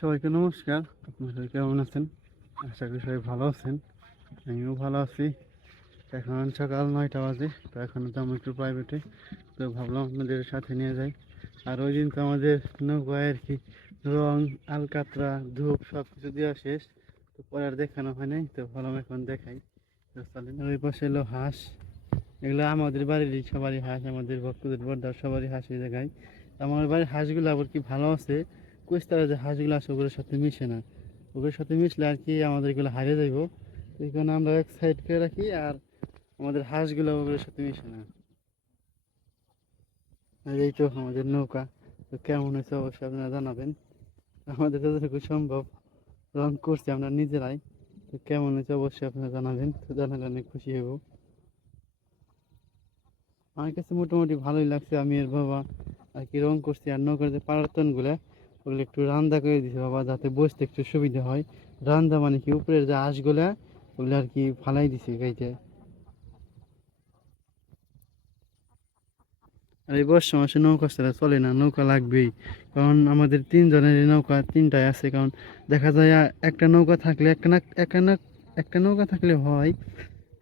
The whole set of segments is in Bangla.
সবাইকে নমস্কার। আপনারা কেমন আছেন? আশা করি সবাই ভালো আছেন। আমিও ভালো আছি। এখন সকাল নয়টা বাজে, তো এখন যাব একটু প্রাইভেটে তো ভাবলাম আপনাদের সাথে নিয়ে যাই। আর ওই দিন তো আমাদের নৌকায় আর কি, রং, আলকাতরা, ধূপ সব কিছু দেওয়া শেষ। তো পরে আর দেখানো হয় নাই, তো ভাবলাম এখন দেখাই। তো ওই পাশে এলো হাঁস। এগুলো আমাদের বাড়িরই সবারই হাঁস, আমাদের ভক্তদের বর্দার সবারই হাঁস এই জায়গায়। আমার বাড়ির হাঁসগুলো আবার কি ভালো আছে? কুস্তারা যে হাঁসগুলো আছে, ওগুলোর সাথে মিশে না। ওগুলোর সাথে মিশলে আর কি আমাদের এগুলো হারিয়ে যাইব। এই কারণে আমরা এক সাইড করে রাখি আর আমাদের হাঁসগুলো ওগুলোর সাথে মিশে না। আর এই তো আমাদের নৌকা। তো কেমন হয়েছে অবশ্যই আপনারা জানাবেন। আমাদের যতটুকু সম্ভব রং করছি আমরা নিজেরাই। তো কেমন হয়েছে অবশ্যই আপনারা জানাবেন। তো জানালে অনেক খুশি হব আমার কাছে মোটামুটি ভালোই লাগছে। আমি এর বাবা আর কি রং করছি আর নৌকার যে পাড়াতনগুলো ওগুলো একটু রান্দা করে দিছে বাবা, যাতে বসতে একটু সুবিধা হয়। রান্দা মানে কি? উপরের যে আঁশগুলা, ওগুলো আর কি ফালাই দিছে গাইতে। আর এই বর্ষা মাসে নৌকা ছাড়া চলে না, নৌকা লাগবেই। কারণ আমাদের তিনজনের নৌকা তিনটাই আছে, কারণ দেখা যায় একটা নৌকা থাকলে, একটা না একটা না, একটা নৌকা থাকলে হয়।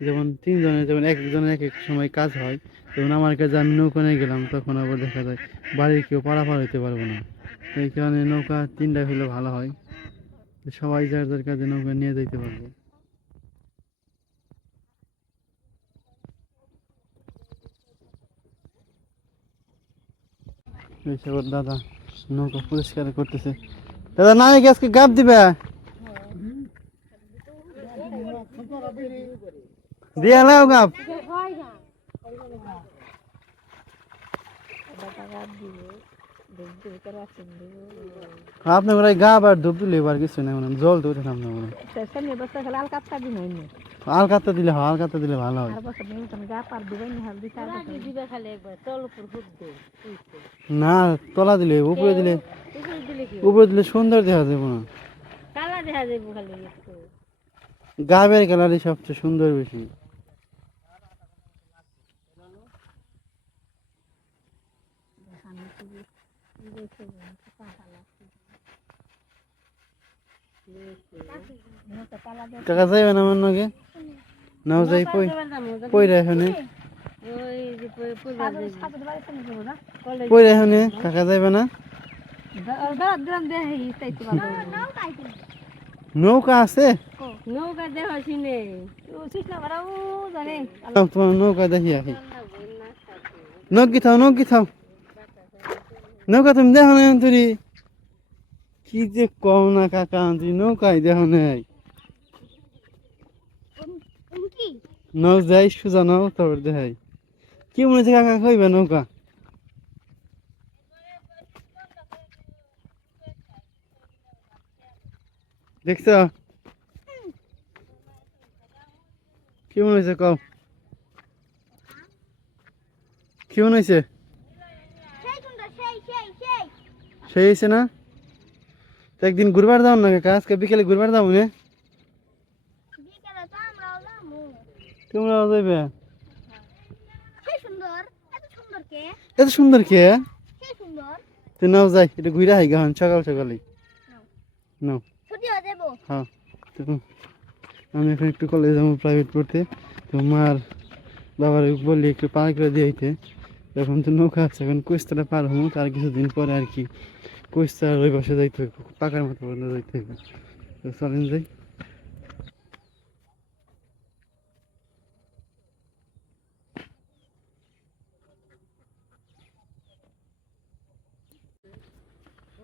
যেমন তিনজনের, যেমন এক একজনের এক এক সময় কাজ হয়। যেমন আমার কাছে আমি নৌকা নিয়ে গেলাম, তখন আবার দেখা যায় বাড়ির কেউ পারাপার হইতে পারব না। এই কারণে নৌকা তিনটা হলে ভালো হয়। সবাই যার যার কাজে নৌকা নিয়ে যেতে পারবে। এই দাদা নৌকা পরিষ্কার করতেছে। দাদা না আজকে গাপ দিবে? দিয়ে লাও গাপ আপনি মনে হয় গাপ আর ধূপ দিলে এবার কিছু নেই মনে জল তো উঠে না আপনার মনে হয়। আলকাতা দিলে হয় আলকাতা দিলে ভালো হয়। গা না তলা দিলে উপরে দিলে উপর দিলে কি উপরে দিলে সুন্দর দেখা যাবে না কালা দেখা যাবে খালি গাবের কালারই সবচেয়ে সুন্দর বেশি। টাকা যাইবে না আমার নগে নাও যাই পই পইরা এখানে। পইরা এখানে কাকা যাইবে না? নৌকা আছে? নৌকা জানে নাও, তোমার নৌকা দেখি আহি। নৌকি থাও নৌকি থাও। নৌকা তুমি দেখো না তুই কি যে কম না কাকা তুই নৌকাই দেখো নাই। নৌ যাই, সুজা নাও তারপর দেখাই। কি মনে হচ্ছে কাকা কইবে নৌকা? দেখছ? কি মনে হয়েছে কও? কি মনে হয়েছে হয়েছে না? তো একদিন ঘুরবার দাও না কাকা আজকে বিকেলে ঘুরবার দাও না? তোমরাও যাইবে? এত সুন্দর কে? তো নাও যাই এটা ঘুরে হাই গাহন সকাল সকালে। নাও। হ্যাঁ আমি এখন একটু কলেজ যাব প্রাইভেট পড়তে। তো মার বাবার বললি একটু পার করে দিয়ে এখন তো নৌকা আছে এখন কুস্তাটা পার হব তার কিছুদিন পরে আর কি। কুস্তার ওই পাশে যাইতে হবে পাকার মতো পর্যন্ত যাইতে হবে তো চলেন যাই।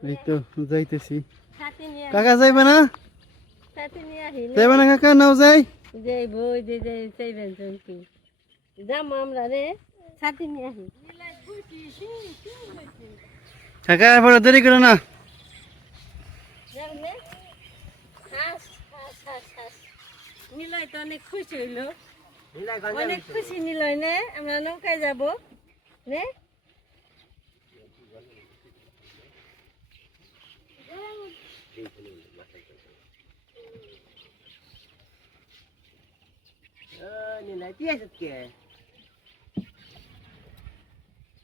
এই তো যাইতেছি। কাকা যাইবে না? যাইবে না কাকা? নাও যাই। যে বই যে যে চাইবেন কি যাম আমরা রে সাথে নিয়ে আহি কাকা এরপরে দেরি করো না। নিলয় তো অনেক খুশি হইল অনেক খুশি নিলয় নে। আমরা নৌকায় যাব রে রান্না করার সুন্দর সুন্দর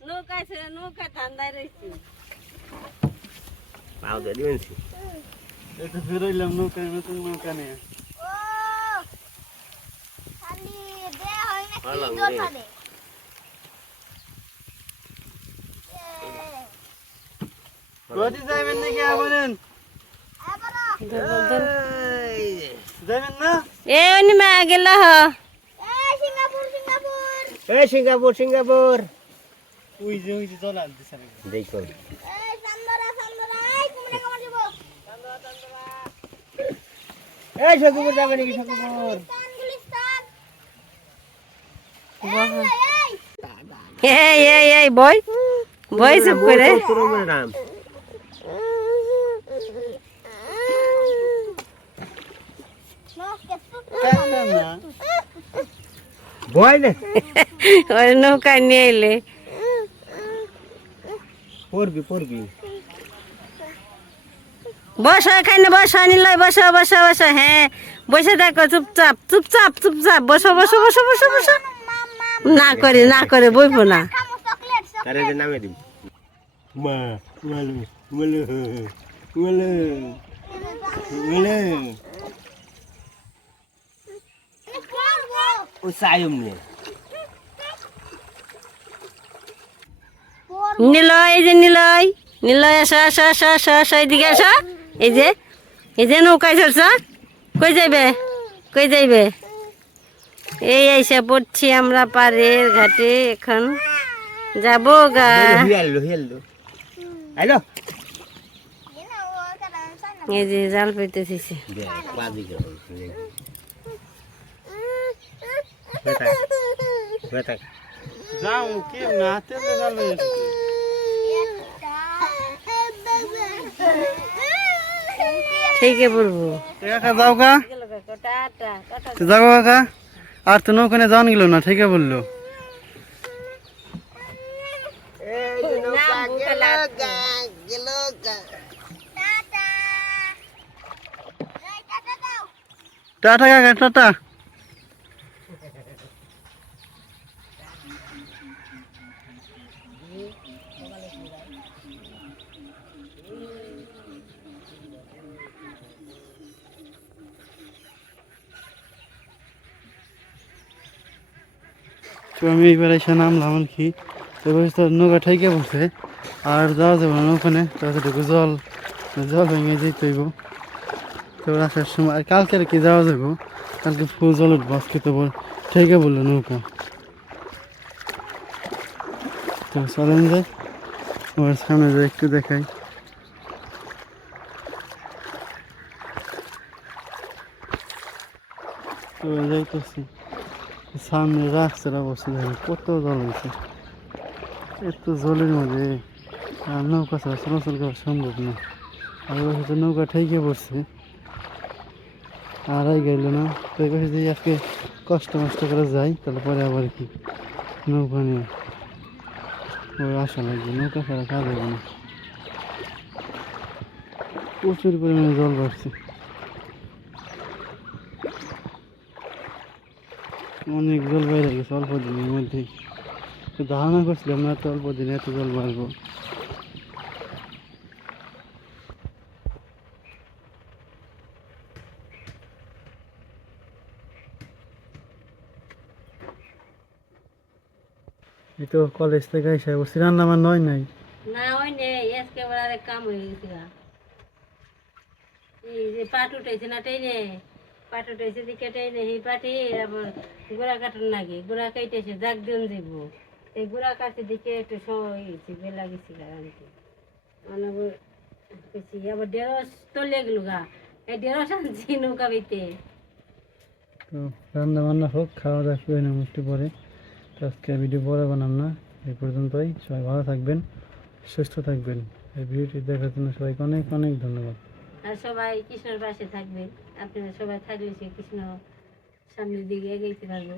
নৌকা আছে নৌকা ঠান্ডায় রয়েছে এই তো বেরোইলাম নৌকা নতুন নৌকা নিয়ে কোথায় যাবেন নাকি বলেন যাবেন না এ অনিমা গেল হ সিঙ্গাপুর সিঙ্গাপুর ওই যে ওই যে চলে আসতেছে নাকি দেখো এই সকুপুর যাবে নাকি সকুপুর এই এই এই বই বই চুপ করে তোর নাম যাবেন না ভয় না ওই নৌকা নিয়ে এলে পড়বি পড়বি বসো এখানে বসো নিল বসো বসো বসো হ্যাঁ। বসে দেখো চুপচাপ চুপচাপ চুপচাপ বসো বসো বসো বসো বসো। না করে না করে বইবো না। নামে মা ও সায়ম নিলয় এই যে নিলয়। নিলয় আসো আসো আসো আসো আসো এইদিকে আসো। এই যে এই যে নৌকায় চলছ কই যাইবে? কই যাইবে? এই এসে পড়ছি আমরা পাড়ের ঘাটে এখন যাব গা। এই যে জাল পেতেছি বেটা বেটা যাও কি না তেলে ঠিকই বলব। যাও যাও কাকা আর তো নৌকানে যাওয়ান গেল না, ঠিকই বলল। টাটা কাকা টাটা। তো আমি এইবার এসে নামলাম আর কি। এবার তো নৌকা ঠাইকে বসে আর যাওয়া যাবে না ওখানে ততটুকু জল জল ভেঙে যেতে হইব। তো আসার সময় আর কালকে আর কি যাওয়া যাব? কালকে ফুল জল উঠবো, আজকে তো বল ঠাইকে বলল নৌকা। তো চলেন যাই ওর সামনে যাই, একটু দেখাই। তো যাইতেছি। সামনে রাস্তার অবস্থা দেখেন, কত জল হয়েছে। এত জলের মধ্যে আর নৌকা ছাড়া চলাচল করা সম্ভব না। আর ওই হয়তো নৌকা ঠেকে পড়ছে। আর গেল না। তো এই পাশে যদি আজকে কষ্ট মষ্ট করে যাই, তাহলে পরে আবার কি নৌকা নিয়ে ওই আশা লাগবে। নৌকা ছাড়া কাজ হবে না। প্রচুর পরিমাণে জল বাড়ছে। অনেক জল বাইরে গেছে অল্প দিনের মধ্যেই তো ধারণা করছিলাম না এত অল্প দিনে এত জল বাড়বো। এই তো কলেজ থেকে এসে বসছি, রান্না আমার নয় নাই? না ওই নেই, আজকে আরেক কাম হয়ে গেছে এই যে পাট উঠেছে না, টেনে? পাট উঠেছে দিকে টেনে এই আবার গোড়া কাটার নাগে গোড়া কাইতেছে জাগ দিন যাব এই গোড়া কাটে দিকে একটু সময় গেছি গা, আনতে। মানে আবার ঢেঁড়স তলে গেল গা। এই ঢেঁড়স আনছি নৌকা বিতে তো রান্না বান্না হোক, খাওয়া দাওয়া করে নেব একটু পরে। তো আজকে ভিডিও পরে বানাম না, এই পর্যন্তই। সবাই ভালো থাকবেন, সুস্থ থাকবেন। এই ভিডিওটি দেখার জন্য সবাইকে অনেক অনেক ধন্যবাদ। আর সবাই কৃষ্ণর পাশে থাকবে। আপনারা সবাই থাকলে সে কৃষ্ণ সামনের দিকে এগিয়ে পারবে।